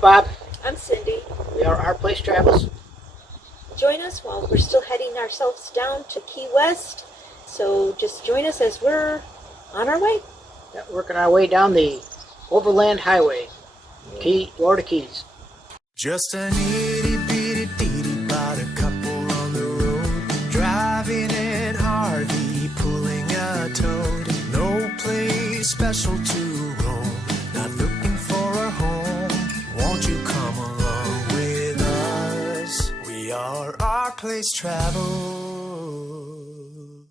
Bob. I'm Cindy. We are RPlaceTravels. Join us while we're still heading ourselves down to Key West. So just join us as we're on our way. Yeah, working our way down the Overland Highway, Florida Keys. Just an itty-bitty-bitty about a couple on the road, driving in Harvey, pulling a toad. No place special to roam, not looking for a home. Won't you come along with us? We are RPlaceTravels.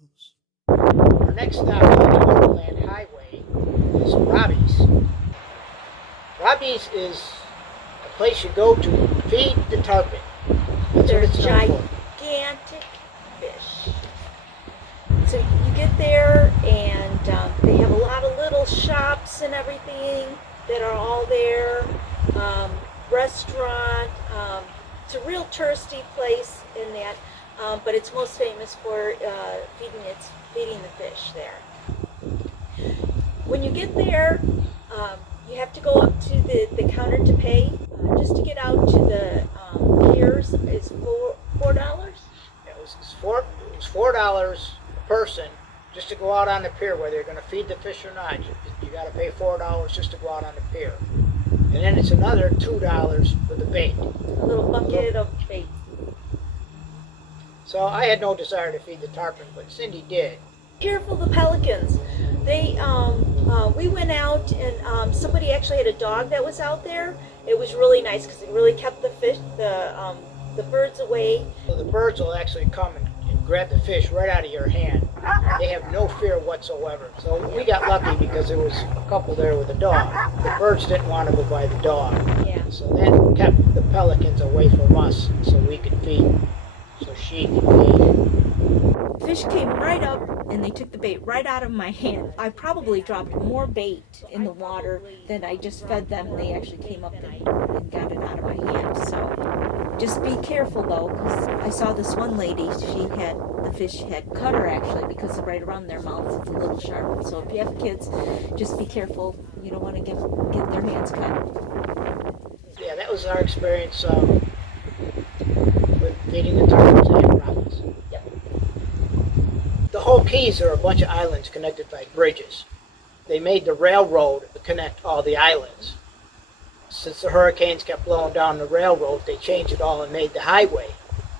Our next stop on the Overland Highway is Robbie's. Robbie's is a place you go to feed the tarpon. They're gigantic fish. So you get there and they have a lot of little shops and everything that are all there. Restaurant. It's a real touristy place in that, but it's most famous for feeding the fish there. When you get there, you have to go up to the counter to pay. Just to get out to the piers is $4. It was $4 a person just to go out on the pier, whether you're going to feed the fish or not. You got to pay $4 just to go out on the pier. And then it's another $2 for the bait. A little bucket of bait. So I had no desire to feed the tarpon, but Cindy did. Careful the pelicans. We went out and somebody actually had a dog that was out there. It was really nice because it really kept the birds away. So the birds will actually come and grab the fish right out of your hand. They have no fear whatsoever. So we got lucky because there was a couple there with a dog. The birds didn't want to go by the dog. Yeah. So that kept the pelicans away from us so we could feed. So she could feed. Fish came right up and they took the bait right out of my hand. I probably dropped more bait in the water than I just fed them. They actually came up and got it out of my hand. So just be careful though, because I saw this one lady, the fish had cut her actually because right around their mouths it's a little sharp. So if you have kids, just be careful. You don't want to get their hands cut. Yeah, that was our experience with feeding the tarpons and robins. Yep. The whole Keys are a bunch of islands connected by bridges. They made the railroad to connect all the islands. Since the hurricanes kept blowing down the railroad, they changed it all and made the highway.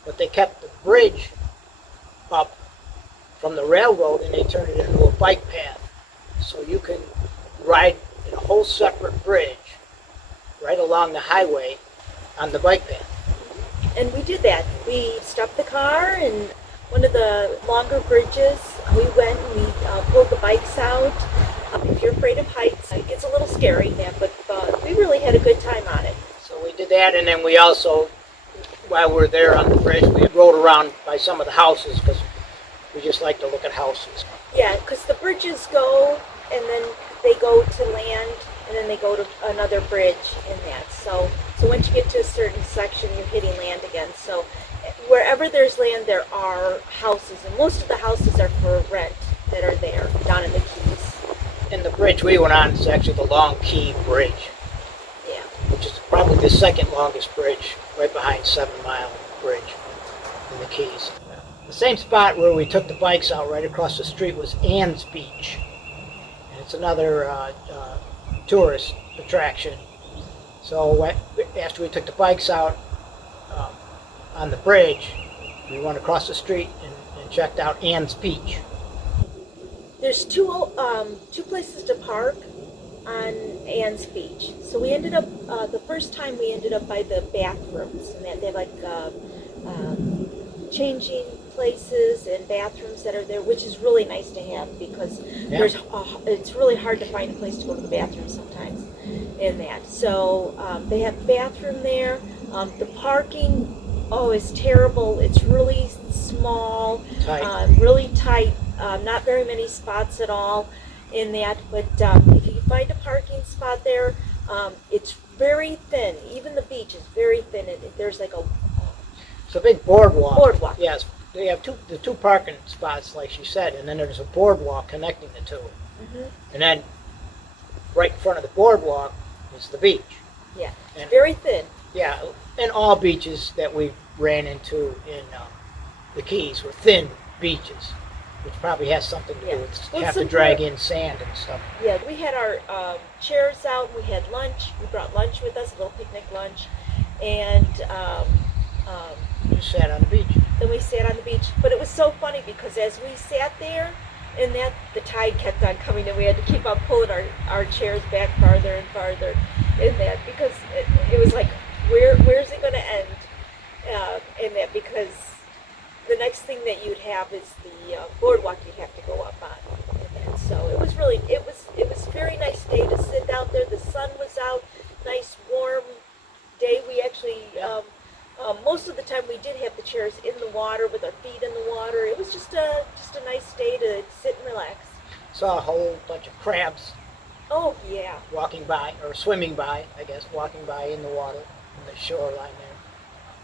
But they kept the bridge up from the railroad and they turned it into a bike path. So you can ride in a whole separate bridge right along the highway on the bike path. And we did that. We stopped the car and one of the longer bridges, we went and we pulled the bikes out. If you're afraid of heights, it gets a little scary, but we really had a good time on it. So we did that, and then we also, while we were there on the bridge, we rode around by some of the houses because we just like to look at houses. Yeah, because the bridges go, and then they go to land, and then they go to another bridge in that. So once you get to a certain section, you're hitting land again. So wherever there's land, there are houses, and most of the houses are for rent that are there down in the Keys. And the bridge we went on is actually the Long Key Bridge. Yeah. Which is probably the second longest bridge, right behind 7 Mile Bridge in the Keys. The same spot where we took the bikes out right across the street was Anne's Beach. And it's another tourist attraction. So after we took the bikes out on the bridge, we went across the street and checked out Anne's Beach. There's two places to park on Anne's Beach. So we ended up, the first time we ended up by the bathrooms, and they have like changing places and bathrooms that are there, which is really nice to have because it's really hard to find a place to go to the bathroom sometimes in that. So they have bathroom there. The parking, is terrible. It's really small, really tight. Not very many spots at all in that, but if you find a parking spot there, it's very thin. Even the beach is very thin. There's like it's a big boardwalk. Boardwalk. Yes, they have the two parking spots, like she said, and then there's a boardwalk connecting the two. Mm-hmm. And then right in front of the boardwalk is the beach. Yeah. And, very thin. yeah, and all beaches that we ran into in the Keys were thin beaches, which probably has something to do with Well, have to drag in sand and stuff. Yeah, we had our chairs out. We had lunch. We brought lunch with us, a little picnic lunch, and Just sat on the beach. then we sat on the beach. But it was so funny because as we sat there, and that the tide kept on coming, and we had to keep on pulling our chairs back farther and farther in that because it was like, where's it going to end in that? Because the next thing that you'd have is the boardwalk you'd have to go up on. And so it was a very nice day to sit out there. The sun was out, nice warm day. We actually most of the time we did have the chairs in the water with our feet in the water. It was just a nice day to sit and relax. Saw a whole bunch of crabs Oh yeah. walking by, or swimming by, I guess, walking by in the water, in the shoreline there.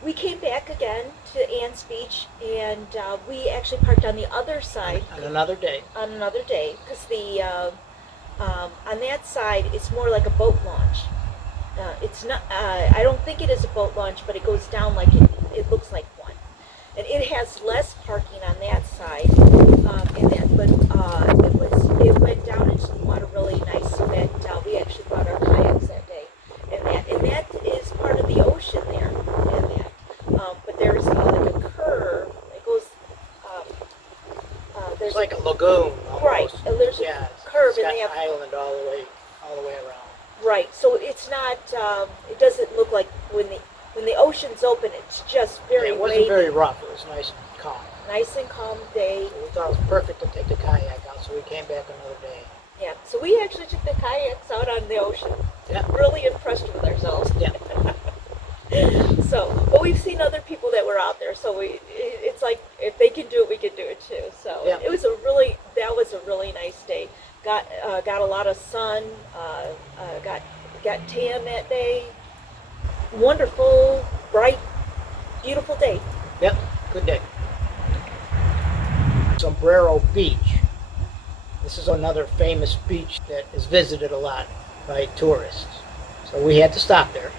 We came back again to Ann's Beach, and we actually parked on the other side. On another day. On another day, because the on that side it's more like a boat launch. It's not. I don't think it is a boat launch, but it goes down like it looks like one, and it has less parking on that side. But it went down into the water really nice. So that we actually brought our kayaks that day, and that is part of the ocean there. But there's like a curve. It goes. There's It's like a lagoon. Almost. Right. And there's Yeah, a curve, it's and got they have an island all the way around. right. So it's not. It doesn't look like when the ocean's open. It's just very Yeah, it wasn't wavy, very rough. It was nice and calm. nice and calm day. So we thought it was perfect to take the kayak out, so we came back another day. Yeah. So we actually took the kayaks out on the ocean. Yeah. Really impressed with ourselves. Yeah. So, but we've seen other people that were out there. So it's like if they can do it, we can do it too. So Yeah. that was a really nice day. Got a lot of sun. Got tan that day. Wonderful, bright, beautiful day. Yep, good day. Sombrero Beach. This is another famous beach that is visited a lot by tourists. So we had to stop there.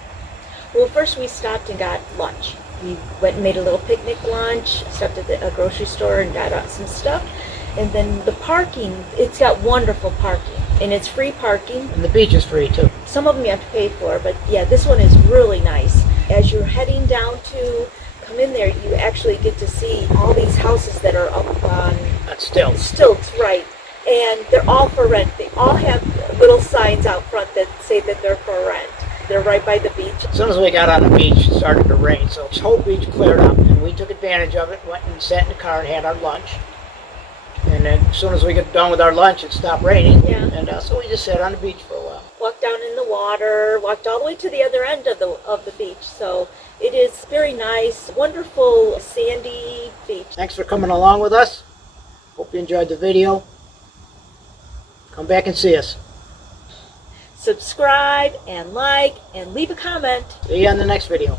Well, first we stopped and got lunch. We went and made a little picnic lunch, stopped at a grocery store and got some stuff. And then the parking, it's got wonderful parking. And it's free parking. And the beach is free too. Some of them you have to pay for, but yeah, this one is really nice. As you're heading down to come in there, you actually get to see all these houses that are up on stilts, right? And they're all for rent. They all have little signs out front that say that they're for rent. They're right by the beach. As soon as we got on the beach, it started to rain, so this whole beach cleared up, and we took advantage of it, went and sat in the car and had our lunch. And then as soon as we got done with our lunch, it stopped raining, and so we just sat on the beach for a while. Walked down in the water, walked all the way to the other end of the beach. So it is very nice, wonderful sandy beach. Thanks for coming along with us. Hope you enjoyed the video. Come back and see us. Subscribe and like and leave a comment. See you on the next video.